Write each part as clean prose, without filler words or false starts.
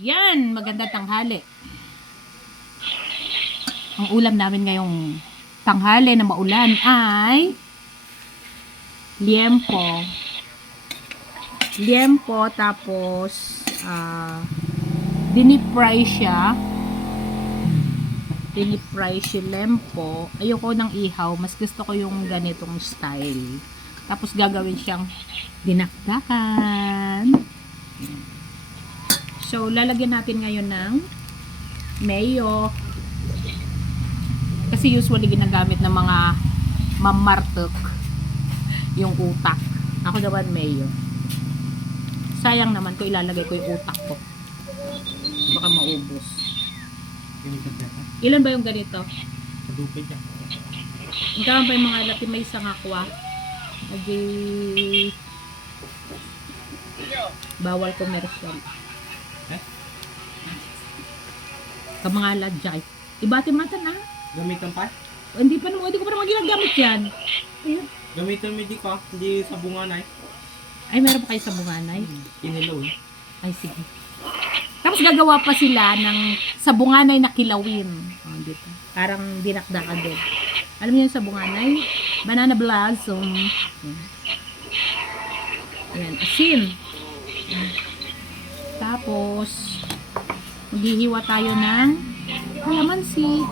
Yan, magandang tanghali. Ang ulam namin ngayong tanghali na maulan ay liempo. Liempo, tapos dinip-fry siya. Dinip-fry siya liempo. Ayoko ng ihaw, mas gusto ko yung ganitong style. Tapos gagawin siyang dinakdakan. So, lalagyan natin ngayon ng mayo. Kasi usually ginagamit ng mga mamartok yung utak. Ako naman mayo. Sayang naman ko ilalagay ko yung utak ko. Baka maubos. Ilan ba yung ganito? Kadupit yan. Ikaw ba yung mga lati may sangakwa? Bawal commercial. Kamangalan dyan. Ibati mata na. Gamitan pa? Hindi ko pa naman ginagamit yan. Ayun. Gamitan mo di ka, hindi sa bunganay. Ay, meron pa kayo sa bunganay? Kinilaw eh. Ay, sige. Tapos gagawa pa sila ng sa bunganay na kilawin. Oh, dito. Parang dinakdakan din. Alam niyo yung sa bunganay? Banana blossom. Ayan, asin. Tapos, maghihiwa tayo ng kalamansi.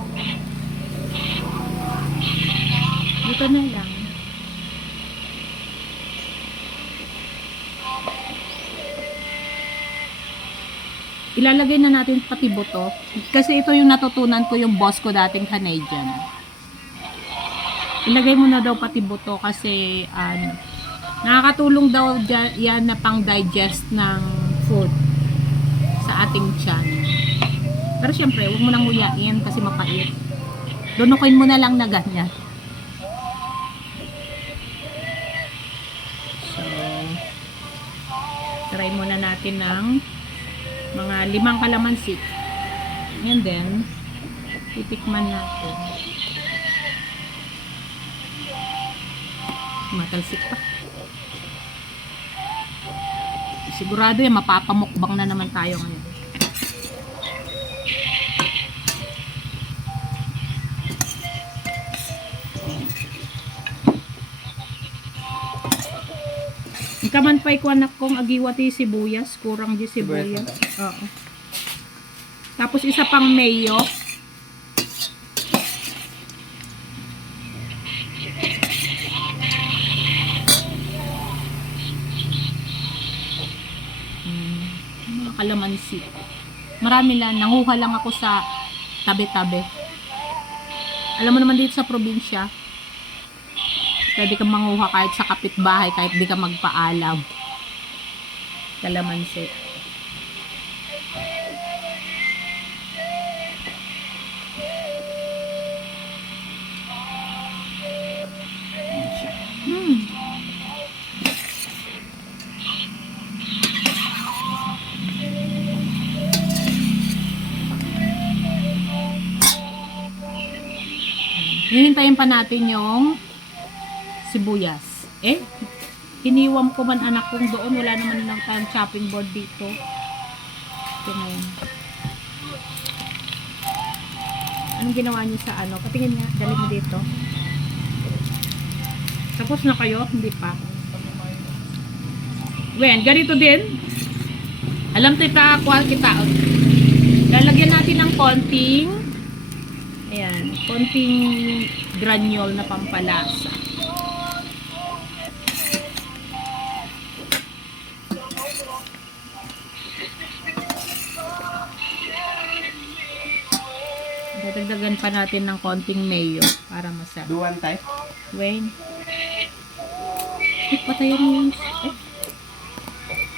Dito na lang. Ilalagay na natin pati buto. Kasi ito yung natutunan ko yung boss ko dating Canadian. Ilagay mo na daw pati buto kasi nakakatulong daw yan na pang digest ng food sa ating tiyan. Pero syempre, huwag mo nang nguyain kasi mapait. Dunukin mo na lang na ganyan. So, try muna natin ng mga 5 kalamansi. And then, titikman natin. Matalsik pa. Sigurado yan, mapapamukbang na naman tayo ngayon. Ikaman pa'y ko anak kong agiwati sibuyas. Kurang di sibuyas. Oo. Tapos isa pang mayo. Mga kalamansi. Marami lang. Nanguha lang ako sa tabi-tabi. Alam mo naman dito sa probinsya, pwede kang manguha kahit sa kapitbahay, kahit di ka magpaalam. Kalamansi. Hihintayin pa natin yung sibuyas. Hiniwam ko man anak kong doon. Wala naman ng chopping board dito. Ito na yun. Anong ginawa niyo sa ano? Patingin nga. Dali mo dito. Tapos na kayo? Hindi pa. Wen, ganito din. Alam kita, kuha kita. Lalagyan natin ng konting konting granule na pampalasa. Dadagdagan pa natin ng konting mayo para masarap. Duwan tayo? Wayne. Patayin mo yung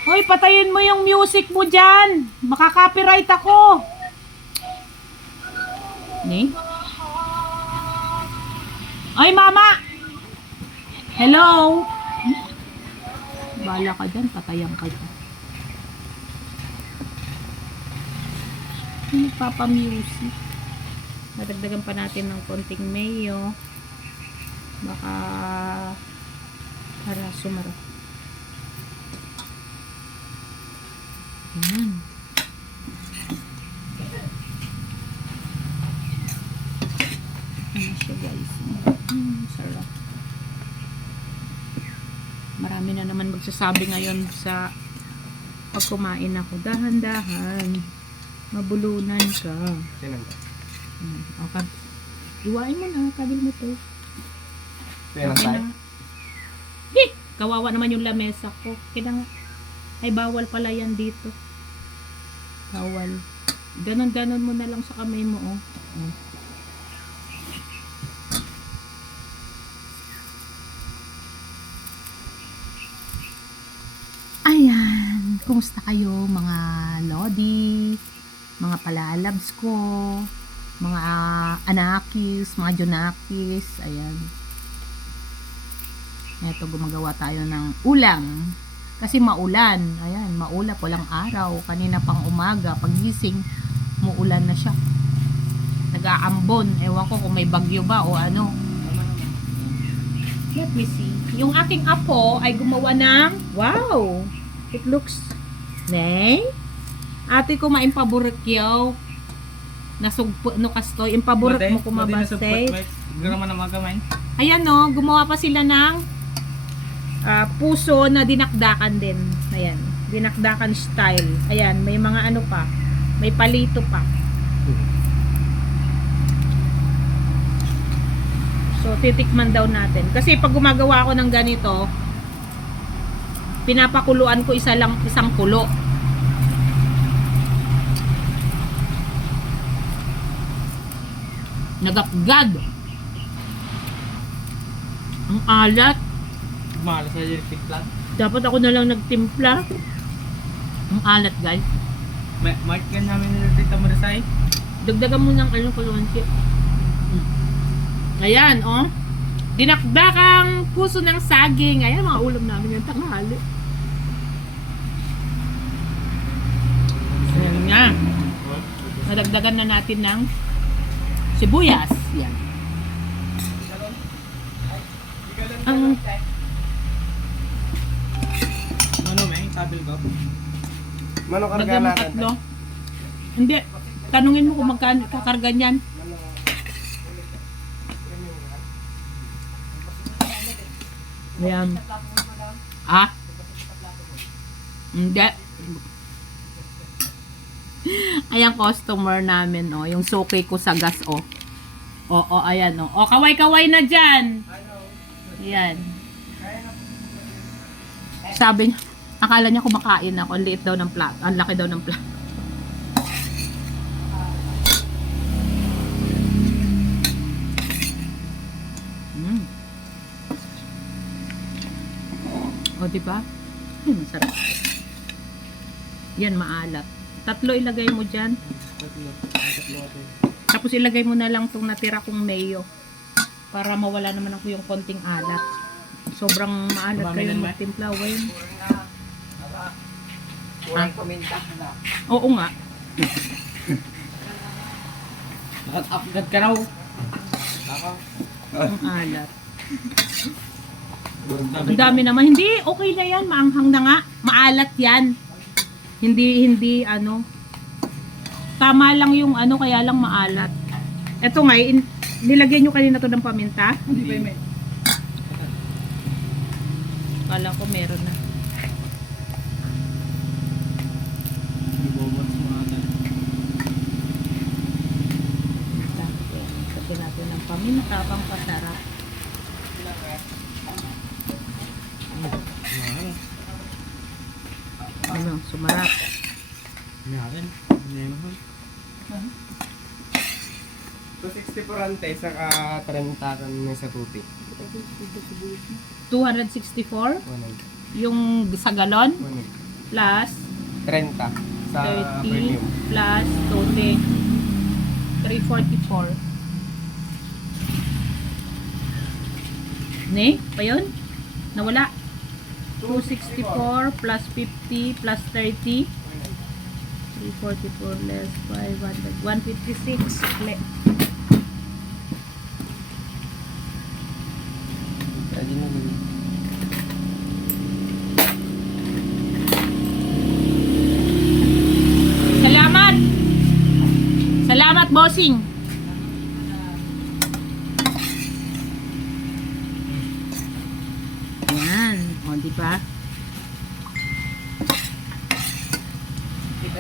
Hoy, patayin mo yung music mo dyan. Makaka-copyright ako. Ni? Oy, mama! Hello? Bala ka dyan, patayan ka dyan. Nagpapa-music. Nadagdagan pa natin ng konting mayo. Baka para sumarap. Ayan. magsasabi ngayon sa pag kumain ako, dahan-dahan, mabulunan ka. Tinan ko. Okay. Iwain mo na, kabil mo to. Tinan Okay tayo. na. Di! Kawawa naman yung lamesa ko. Kailangan, ay bawal pala yan dito. Bawal. Ganon-ganon mo na lang sa kamay mo, oh. Ayan. Kumusta kayo mga lodi, mga palalabs ko, mga anakis, mga junakis. Ayan. Eto, gumagawa tayo ng ulam. Kasi maulan. Ayan, maulap, walang araw. Kanina pang umaga, pagising, muulan na siya. Nag-aambon. Ewan ko kung may bagyo ba o ano. Let me see. Yung aking apo ay gumawa ng, wow! It looks, nay? Ate ko maimpaburikyaw. Nasugpo, no kastoy. Impaburik mo kumabasay. Garaman na magamay. Ayan no, gumawa pa sila ng puso na dinakdakan din. Ayan, dinakdakan style. Ayan, may mga ano pa. May palito pa. So, titikman daw natin. Kasi pag gumagawa ako ng ganito, pinapakuluan ko isang kulo. Nagapgad. Ang alat. Mahal sa electric plan. Dapat ako na lang nagtimpla. Ang alat, guys. Mark yan namin nilitita mo na sa'yo. Dagdagan mo ng ano, kuluansi. Ayan, oh. Dinakdakang puso ng saging. Ayan, mga ulam namin yung tanghali. Ayan nga. Nadagdagan na natin ng sibuyas. Yan. Ang Ano may? Tabil ko. Mano karga lagyan mo natin? tatlo. Hindi. Tanungin mo kung magkano kakarga niyan. Ayan. Ah? Hindi. Ayan customer namin, oh. Yung suki ko sa gas, oh. Oo, ayan, oh. Oh, kaway-kaway na dyan. Ayan. Sabi niya, akala niya kumakain ako. Ang liit daw ng plat. Ang laki daw ng plat. O, diba? Masarap. Yan, maalat. Tatlo ilagay mo dyan. Tapos ilagay mo na lang itong natira kong mayo. Para mawala naman ako yung konting alat. Sobrang maalat Marami kayo lang ba? magtimpla, Wayne. Walang paminta. Oo nga. Nakatapgad ka raw. Ang alat. Ang dami naman. Hindi, okay na yan. Maanghang na nga. Maalat yan. Hindi, ano. Tama lang yung ano, kaya lang maalat. Eto nga, nilagyan nyo kanina to ng paminta. Hindi ba may? Kala ko meron na. Ibobot mo ata. Kasi natin ng paminta pang pasarap. Ano, sumarap. Meron. Meron. 260 por ante, saka 30 kan may sa tupi. 264 100. yung sa galon 100. plus 30 sa 30 premium. plus 20 344. Ne? Pa yun? Nawala. 264 plus 50 plus 30 344 less 500 156 Pwede na gawin. Salamat! Salamat, bossing! Yan. O, di ba?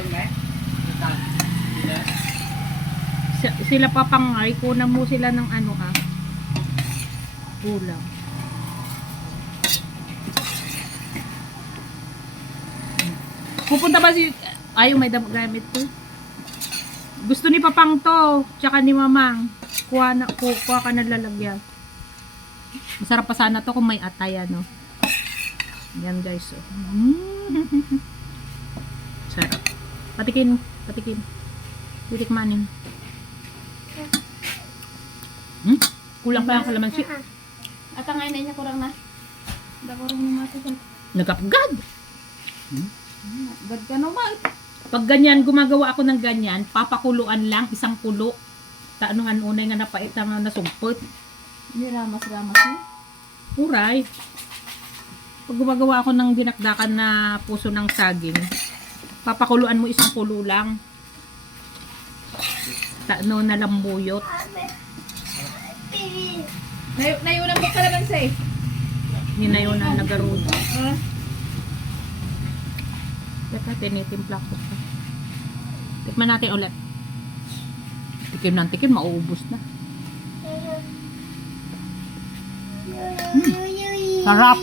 Alin ba? Itan. Sila. Sila papangay, kunan mo sila ng ano ha. Ulam. Pupunta ba si... Ayaw, may gamit to. Gusto ni Papang to, tsaka ni Mamang. Kuha ka na lalagyan. Masarap pa sana to kung may atay, ano. Yan guys, oh. Sarap. Patikin. Titikmanin. Kulang pa yung kalamansi. At ang ngayon niya kurang na. Kurang na mati. Nagapgad. Gad ka naman. Pag ganyan, gumagawa ako ng ganyan, papakuluan lang, isang kulo. Taanuhan unay nga napait na nasumpot. Hindi ramas-ramas mo. Uray. Pag gumagawa ako ng dinakdakan na puso ng saging, papakuluan mo isang kulo lang. Taano na lambuyot. Nayunan mo ka naman sa'yo. Yun na yun na nagaruda. Teka, tinitimpla ko pa. Tikman natin ulit. Tikim ng tikim, mauubos na. Sarap!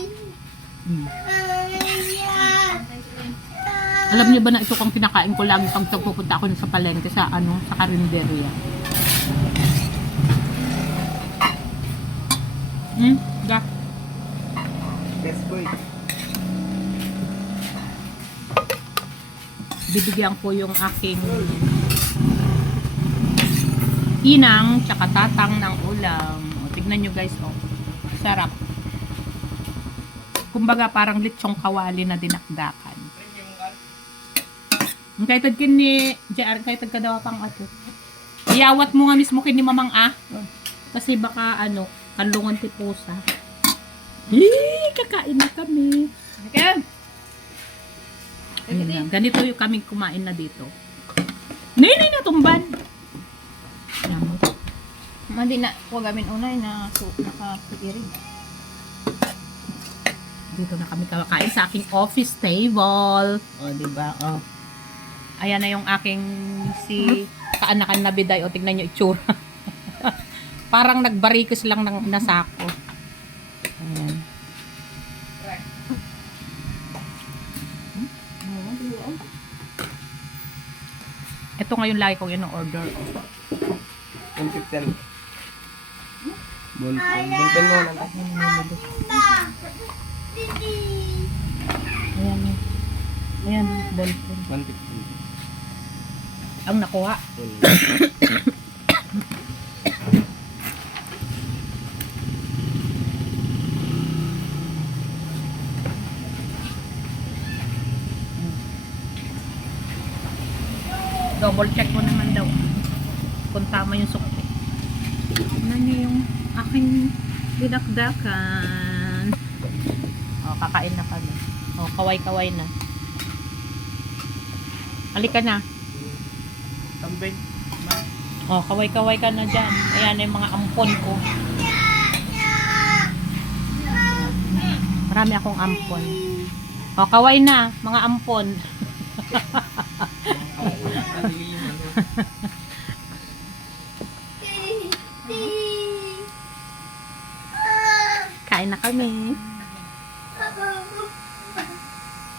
Alam niyo ba na ito kung kinakain ko lagi pag pupunta ako sa palengke sa sa karinderya. Da. Best boy. Bibigyan ko yung aking inang tsaka tatang ng ulam. O, tignan nyo guys, oh. Sarap. Kumbaga parang litsong kawali na dinakdakan. Kahit tagkin ni JR, kahit tagka daw pang ato. Iyawat mo nga mismo kin ni Mamang kasi baka kanlungan ti pusa. Kakain na kami. Okay. Ayun lang. Ganito yung kaming kumain na dito. Ninay na tumban. Mandi na ko gamin unay na nakapiri. Dito na kami kakain sa aking office table. O, diba? O. Ayan na yung aking si kaanakan na biday. O, tignan nyo itsura. Parang nagbarikos lang ng nasako. Ayan. Ito ngayon lagi kong in-order. 115. Bulpen mo na. Ayan. Ayan, ballpen. 115. Ang nakuha. Double check ko naman daw kung tama yung sukli. Tignan nyo yung aking dinakdakan. O, kakain na kami. O, kaway-kaway na. Halika na. Tambay. O, kaway-kaway ka na dyan. Ayan yung mga ampon ko. Marami akong ampon. O, kaway na. Mga ampon. Kain na kami.